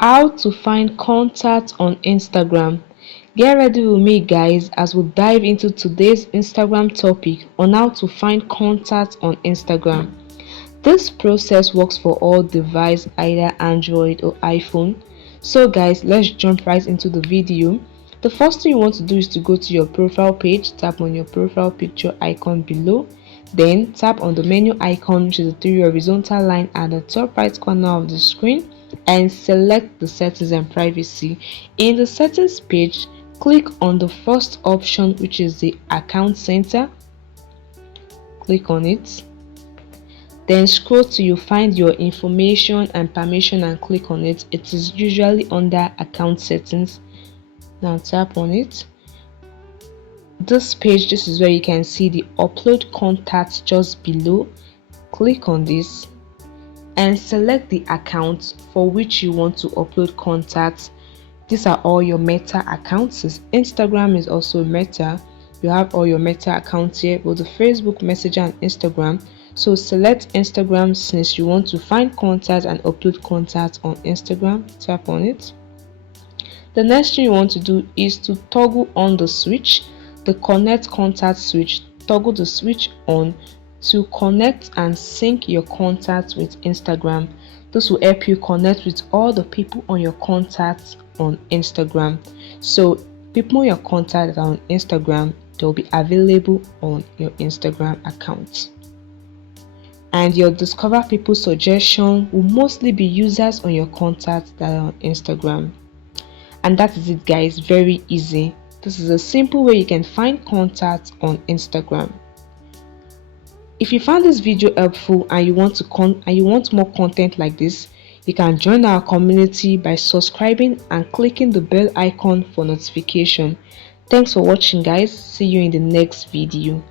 How to find contacts on Instagram. Get ready with me guys as we dive into today's Instagram topic on how to find contacts on Instagram. This process works for all devices, either Android or iPhone. So guys, let's jump right into the video. The first thing you want to do is to go to your profile page, tap on your profile picture icon below, then tap on the menu icon, which is the three horizontal line at the top right corner of the screen, and select the settings and privacy. In the settings page, click on the first option, which is the account center. Click on it, then scroll till you find your information and permission and click on it. It is usually under account settings. Now tap on it. This page, this is where you can see the upload contacts just below. Click on this and select the account for which you want to upload contacts. These are all your Meta accounts. Instagram is also Meta. You have all your Meta accounts here, both the Facebook, Messenger and Instagram. So select Instagram since you want to find contacts and upload contacts on Instagram. Tap on it. The next thing you want to do is to toggle on the switch, the connect contact switch. Toggle the switch on to connect and sync your contacts with Instagram. This will help you connect with all the people on your contacts on Instagram. So people in your contacts on Instagram, they'll be available on your Instagram account. And your discover people suggestion will mostly be users on your contacts that are on Instagram. And that is it guys, very easy. This is a simple way you can find contacts on Instagram. If you found this video helpful and you want more content like this, you can join our community by subscribing and clicking the bell icon for notification. Thanks for watching guys. See you in the next video.